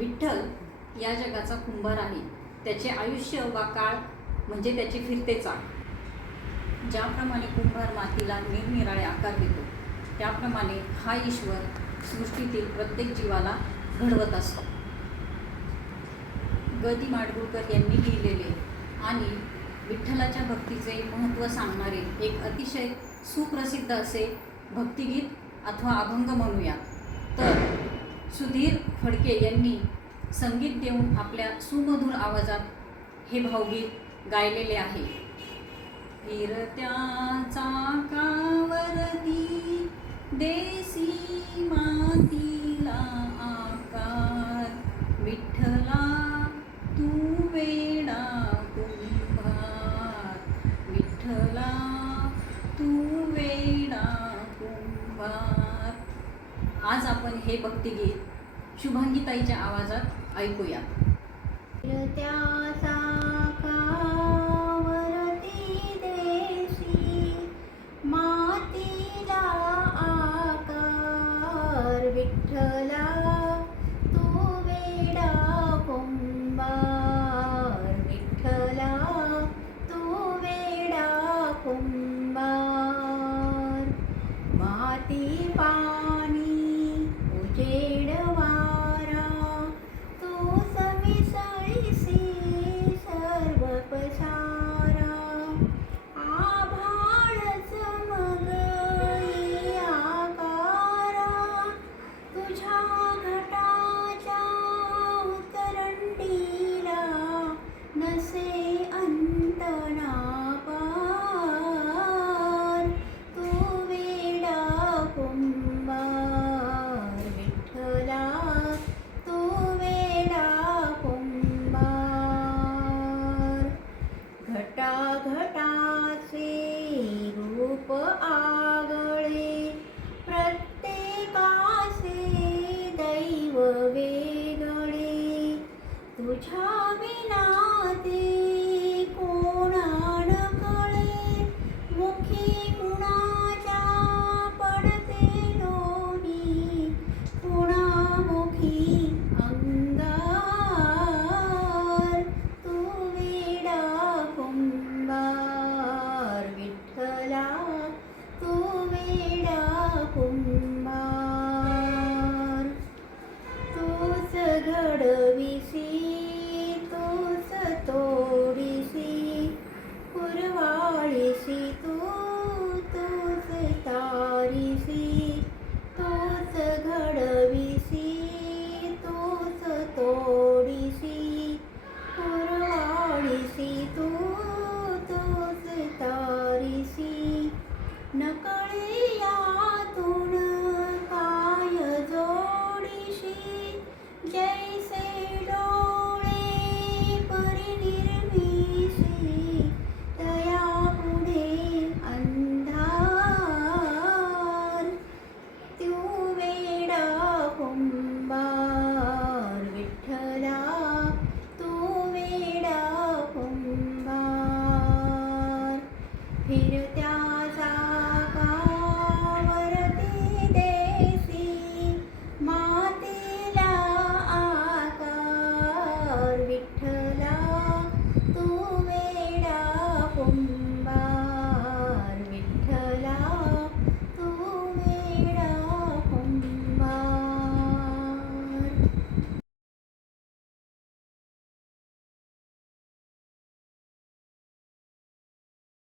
विठ्ठल या जगाचा कुंभार आहे. त्याचे आयुष्य वा काळ म्हणजे त्याचे फिरते चाळ. ज्याप्रमाणे कुंभार मातीला निरनिराळे आकार देतो, त्याप्रमाणे हा ईश्वर सृष्टीतील प्रत्येक जीवाला घडवत असतो. ग. दि. माडगूळकर यांनी लिहिलेले आणि विठ्ठलाच्या भक्तीचे महत्त्व सांगणारे एक अतिशय सुप्रसिद्ध असे भक्तिगीत अथवा अभंग म्हणूया तर सुधीर फडके यांनी संगीत देऊन आपल्या सुमधुर आवाजात हे भावगीत गायलेले आहे. फिरत्या चाकावरती देसी मातीला आकार, विठ्ठला तू वेडा कुंभार, विठ्ठला तू वेडा कुंभार. आज आपण हे भक्तिगीत शुभांगीताईच्या आवाजात ऐकूया. फिरत्या चाकावरती देसी मातीला आकार, विठ्ठला तू वेडा कुंभार, विठ्ठला तू वेडा कुंभार. माती पाणी उजेड वारा, तू समिसळीसी सर्व पसारा. आभाळच मगई आकारा, तुझ्या घटाच्या उतरंडीला नसे अंत ना पार. तू वेडा कुंभार, विठ्ठला तू वेडा कुंभार. घटाघटाचे रूप आगळे, प्रत्येकाचे दैव वेगळे. तुझ्या विना ते कोणा न कळे, मुखी कुणाच्या पडते लोणी, कुणामुखी अंगार. तू वेडा कुंभार, विठ्ठला तू वेडा कुंभार. तूच घडविसी